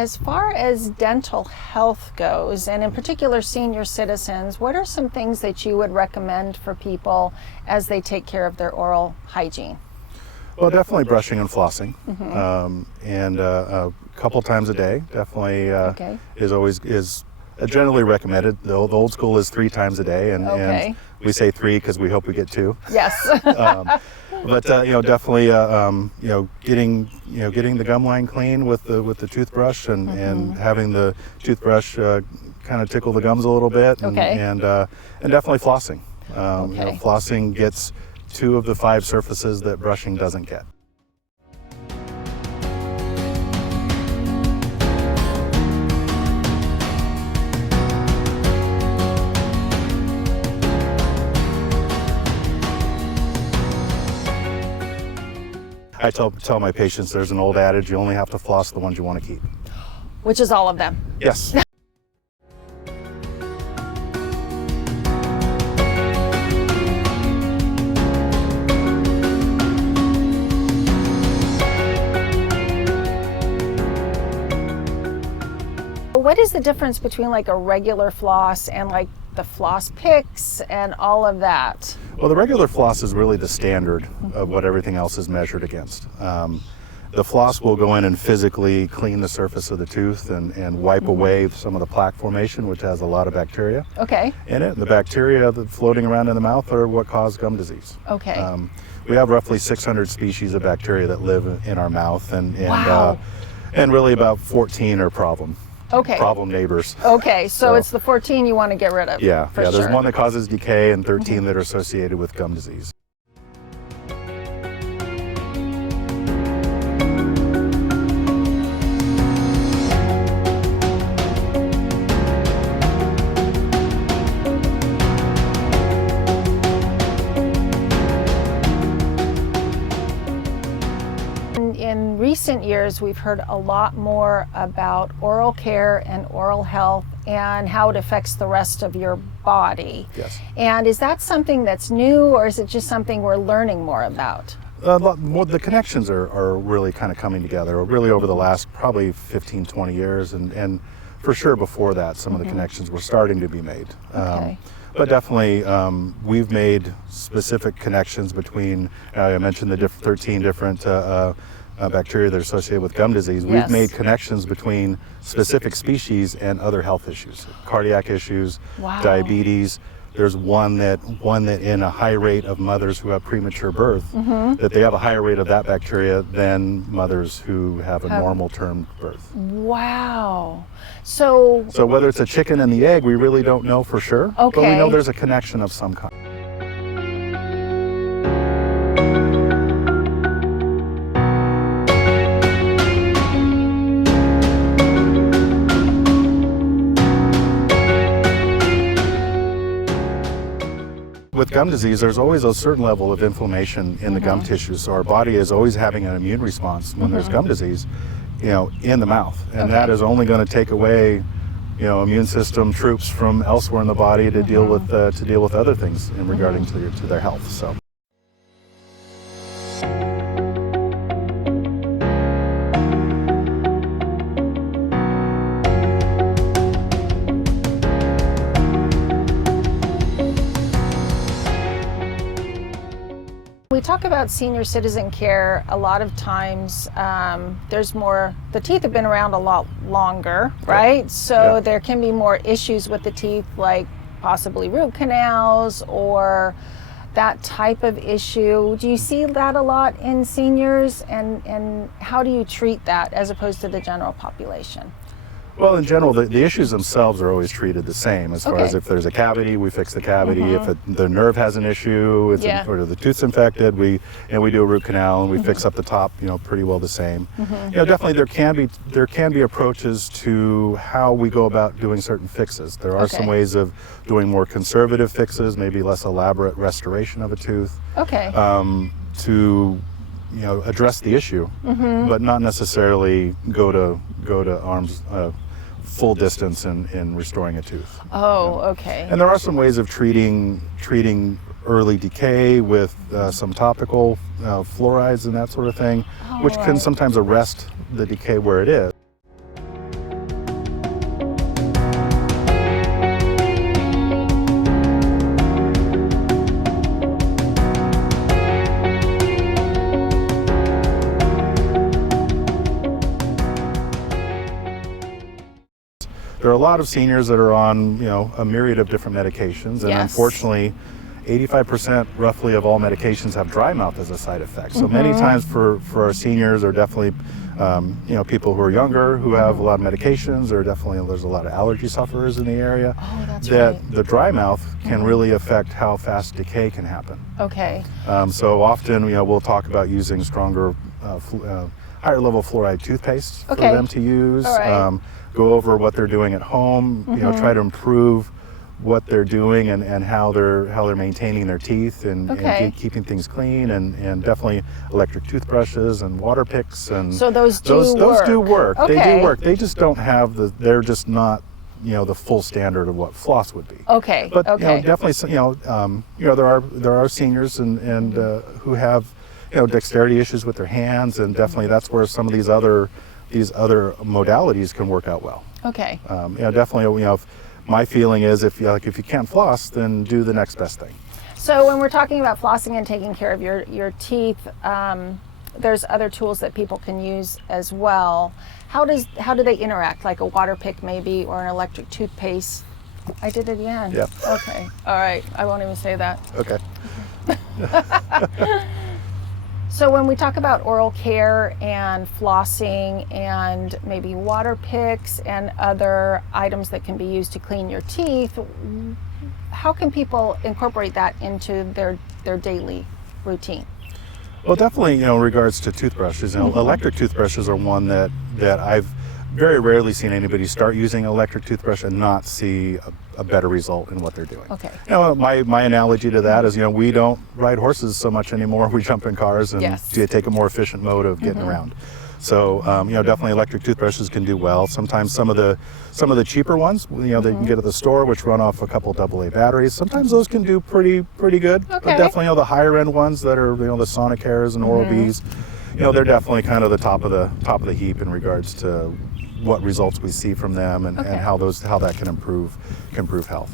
as far as dental health goes, and in particular senior citizens, what are some things that you would recommend for people as they take care of their oral hygiene? Well, definitely brushing and flossing, and a couple times a day. Definitely is generally recommended. The old school is 3 times a day, and we say 3 because we hope we get 2. Yes. But definitely getting the gum line clean with the toothbrush and having the toothbrush kind of tickle the gums a little bit, and definitely flossing. Flossing gets 2 of the 5 surfaces that brushing doesn't get. I tell my patients there's an old adage, you only have to floss the ones you want to keep. Which is all of them. Yes. What is the difference between like a regular floss and like the floss picks and all of that? Well, the regular floss is really the standard of what everything else is measured against. The floss will go in and physically clean the surface of the tooth and wipe away some of the plaque formation, which has a lot of bacteria in it. The bacteria that floating around in the mouth are what cause gum disease. We have roughly 600 species of bacteria that live in our mouth, and really about 14 are problem neighbors. So it's the 14 you want to get rid of. There's one that causes decay and 13 that are associated with gum disease. In recent years, we've heard a lot more about oral care and oral health and how it affects the rest of your body. Yes. And is that something that's new, or is it just something we're learning more about? The connections are really kind of coming together, really over the last probably 15, 20 years, and for sure before that, some of the connections were starting to be made. But definitely, we've made specific connections between, I mentioned the 13 different bacteria that are associated with gum disease. We've made connections between specific species and other health issues, cardiac issues, diabetes. There's one that in a high rate of mothers who have premature birth, that they have a higher rate of that bacteria than mothers who have a normal term birth. Wow. So whether it's a chicken and the egg, we really don't know for sure, but we know there's a connection of some kind. With gum disease, there's always a certain level of inflammation in the gum tissue, so our body is always having an immune response when there's gum disease, in the mouth, and that is only going to take away, immune system troops from elsewhere in the body to deal with other things in regarding to their health. So. we talk about senior citizen care, a lot of times there's more, the teeth have been around a lot longer, right? So there can be more issues with the teeth, like possibly root canals or that type of issue. Do you see that a lot in seniors, and how do you treat that as opposed to the general population? Well, in general, the issues themselves are always treated the same. As far as if there's a cavity, we fix the cavity. If the nerve has an issue, or the tooth's infected, we do a root canal and we fix up the top, pretty well the same. Definitely there can be approaches to how we go about doing certain fixes. There are some ways of doing more conservative fixes, maybe less elaborate restoration of a tooth. To address the issue, but not necessarily go to arms full distance in restoring a tooth. And there are some ways of treating early decay with some topical fluorides and that sort of thing, which can sometimes arrest the decay where it is. there are a lot of seniors that are on, a myriad of different medications, and Yes. unfortunately, 85% roughly of all medications have dry mouth as a side effect. So many times for our seniors, or definitely, people who are younger who have a lot of medications, or definitely there's a lot of allergy sufferers in the area. Oh, that's that right. the dry mouth can really affect how fast decay can happen. Okay. So often, we'll talk about using stronger, higher level fluoride toothpaste for Okay. them to use. All right. Go over what they're doing at home. Try to improve what they're doing and how they're maintaining their teeth and Okay. keeping things clean, and definitely electric toothbrushes and water picks, and So those do those work. do work. They Okay. do work. They just don't have they're just not the full standard of what floss would be. Okay. But okay. definitely, there are seniors and who have dexterity issues with their hands, and definitely that's where some of these other modalities can work out well. Okay. Definitely, if my feeling is if you can't floss, then do the next best thing. So when we're talking about flossing and taking care of your teeth, there's other tools that people can use as well. How do they interact? Like a water pick maybe, or an electric toothpaste? I did it again. Yeah. Okay. All right. I won't even say that. Okay. So when we talk about oral care and flossing and maybe water picks and other items that can be used to clean your teeth, how can people incorporate that into their daily routine? Well, definitely, in regards to toothbrushes, electric toothbrushes are one that I've very rarely seen anybody start using an electric toothbrush and not see a better result in what they're doing. Okay. My analogy to that is, we don't ride horses so much anymore. We jump in cars and Yes. take a more efficient mode of getting around. So, definitely electric toothbrushes can do well. Sometimes some of the cheaper ones, that you can get at the store, which run off a couple AA batteries. Sometimes those can do pretty good. Okay. But definitely, the higher end ones that are, the Sonicares and Oral-B's, they're definitely kind of the top of the heap in regards to what results we see from them, and how that can improve health.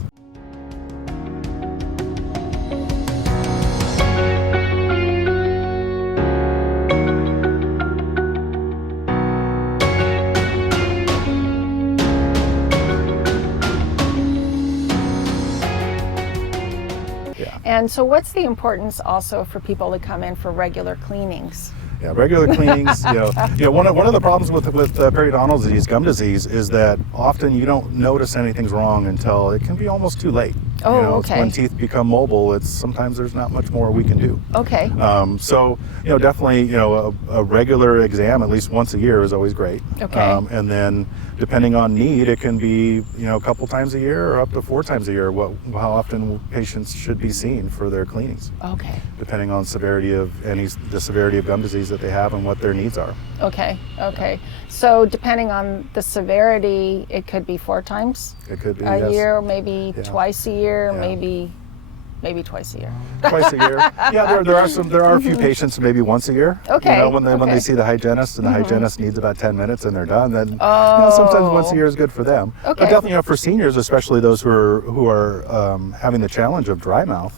And so what's the importance also for people to come in for regular cleanings? Yeah, regular cleanings. One of the problems with periodontal disease, gum disease, is that often you don't notice anything's wrong until it can be almost too late. Oh, It's okay. when teeth become mobile, sometimes there's not much more we can do. Okay. So definitely, a regular exam at least once a year is always great. Okay. And then depending on need, it can be a couple times a year or up to 4 times a year. How often patients should be seen for their cleanings, Okay. depending on the severity of gum disease that they have and what their needs are. Okay. Okay. So depending on the severity, it could be 4 times It could be a yes. year, maybe Yeah. twice a year, Yeah. maybe twice a year. Twice a year. Yeah, there are a few patients maybe once a year. Okay, When okay. they see the hygienist, and the hygienist needs about 10 minutes and they're done, then Oh. sometimes once a year is good for them. Okay. But definitely, for seniors, especially those who are having the challenge of dry mouth,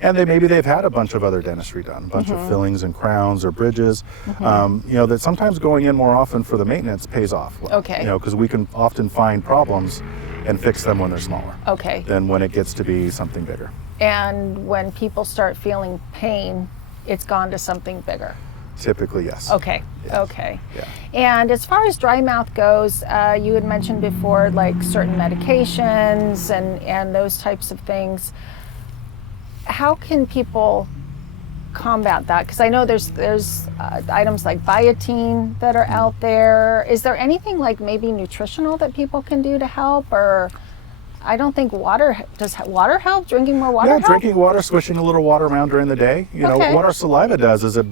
and they've had a bunch of other dentistry done, a bunch of fillings and crowns or bridges, that sometimes going in more often for the maintenance pays off. Well, Okay. because we can often find problems and fix them when they're smaller Okay. than when it gets to be something bigger. And when people start feeling pain, it's gone to something bigger. Typically, yes. Okay. Yes. Okay. Yeah. And as far as dry mouth goes, you had mentioned before, like certain medications and those types of things. How can people combat that? Because I know there's items like biotin that are out there. Is there anything like maybe nutritional that people can do to help? Or I don't think does water help? Drinking more water help? Drinking water, switching a little water around during the day. Okay. What our saliva does is it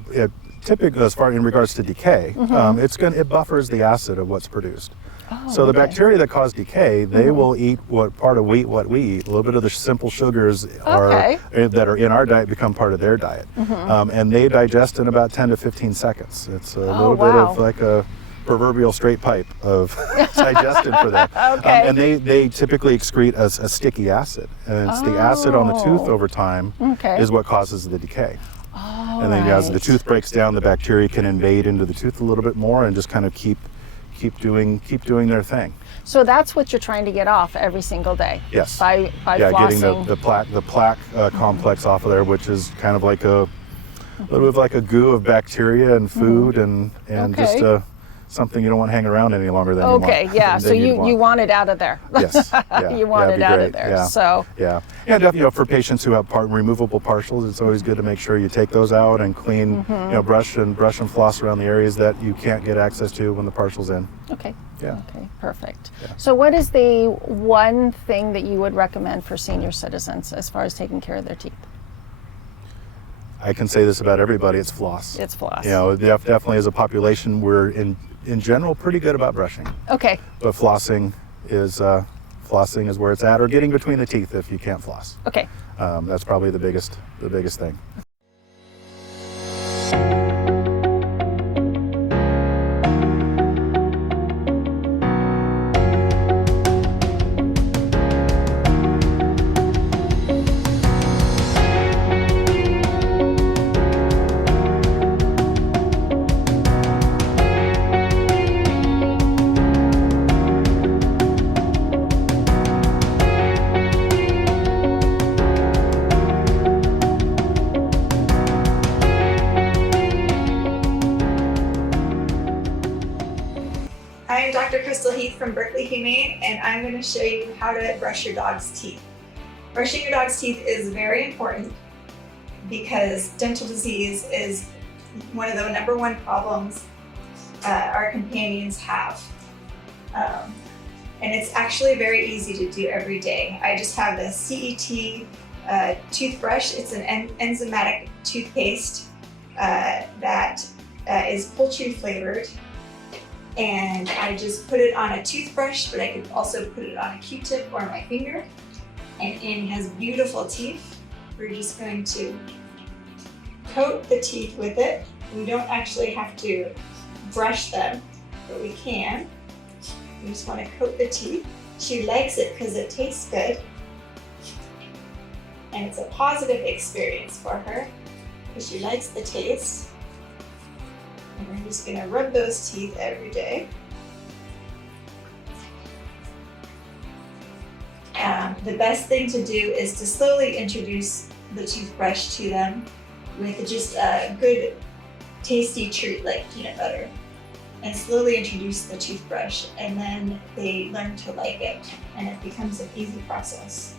typically, as far in regards to decay, it buffers the acid of what's produced. Oh, So the okay. bacteria that cause decay, they will eat what we eat. A little bit of the simple sugars that are in our diet become part of their diet, and they digest in about 10 to 15 seconds. It's a little bit wow. of like a proverbial straight pipe of digestion for them. Okay. And they typically excrete a sticky acid, and it's the acid on the tooth over time Okay. is what causes the decay. Oh, And then as the right. tooth breaks down, the bacteria can invade into the tooth a little bit more and just kind of keep keep doing their thing. So that's what you're trying to get off every single day. Yes. By yeah, flossing. getting the plaque complex off of there, which is kind of like a little bit of like a goo of bacteria and food and Okay. just something you don't want hanging around any longer than Okay, you want. yeah. than So you'd you want it out of there. Yes. Yeah. You want it'd it be out great. of there. Yeah. So Yeah. And for patients who have removable partials, it's always good to make sure you take those out and clean, brush and floss around the areas that you can't get access to when the partial's in. okay. Yeah. Okay, perfect. Yeah. So what is the one thing that you would recommend for senior citizens as far as taking care of their teeth? I can say this about everybody, it's floss. It's floss. Definitely as a population, we're in general pretty good about brushing. Okay. But flossing is where it's at, or getting between the teeth if you can't floss. Okay. That's probably the biggest thing. I'm Dr. Crystal Heath from Berkeley Humane, and I'm going to show you how to brush your dog's teeth. Brushing your dog's teeth is very important because dental disease is one of the #1 problems our companions have. And it's actually very easy to do every day. I just have the CET toothbrush. It's an enzymatic toothpaste that is poultry flavored. And I just put it on a toothbrush, but I could also put it on a Q-tip or my finger. And Annie has beautiful teeth. We're just going to coat the teeth with it. We don't actually have to brush them, but we can. We just want to coat the teeth. She likes it because it tastes good. And it's a positive experience for her because she likes the taste. And we're just going to rub those teeth every day. The best thing to do is to slowly introduce the toothbrush to them with just a good tasty treat like peanut butter. And slowly introduce the toothbrush, and then they learn to like it, and it becomes an easy process.